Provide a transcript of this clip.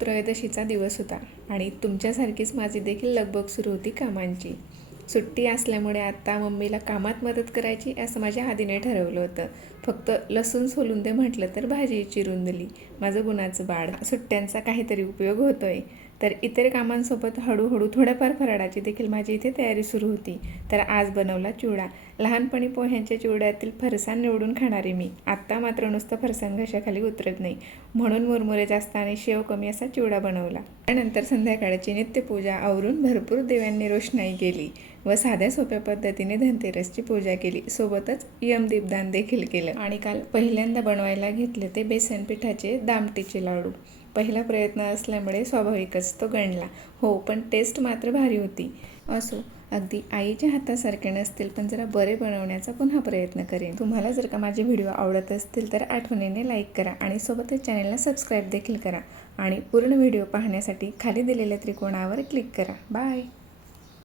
वटत्रयोदशीचा दिवस होता आणि तुमच्यासारखीच माझी देखील लगबग सुरू होती कामांची. सुट्टी असल्यामुळे आता मम्मीला कामात मदत करायची असं माझ्या आधीने ठरवलं होतं. फक्त लसूण सोलून दे म्हटलं तर भाजी चिरून दिली. माझं गुणाचं बाळ. सुट्ट्यांचा काहीतरी उपयोग होतोय. तर इतर कामांसोबत हळूहळू थोड्याफार फराळाची देखील माझी इथे तयारी सुरू होती. तर आज बनवला चिवडा. लहानपणी पोह्यांच्या चिवड्यातील फरसाण निवडून खाणारी मी. आत्ता मात्र नुसतं फरसाण घशाखाली उतरत नाही, म्हणून मुरमुरे जास्त आणि शेव कमी असा चिवडा बनवला. त्यानंतर संध्याकाळची नित्यपूजा आवरून भरपूर दिव्यांनी रोषणाई केली व साध्या सोप्या पद्धतीने धनतेरसची पूजा केली. सोबतच यमदीपदान देखील केलं. आणि काल पहिल्यांदा बनवायला घेतले ते बेसन पिठाचे दामटीचे लाडू. पहिला प्रयत्न असल्यामुळे स्वाभाविकच तो गणला. हो, पण टेस्ट मात्र भारी होती. असो, अगदी आईच्या हातासारखे नसतील, पण जरा बरे बनवण्याचा पुन्हा प्रयत्न करेन. तुम्हाला जर का माझे व्हिडिओ आवडत असतील तर आठवणीने लाईक करा आणि सोबतच चॅनलला सबस्क्राईब देखील करा. आणि पूर्ण व्हिडिओ पाहण्यासाठी खाली दिलेल्या त्रिकोणावर क्लिक करा. बाय.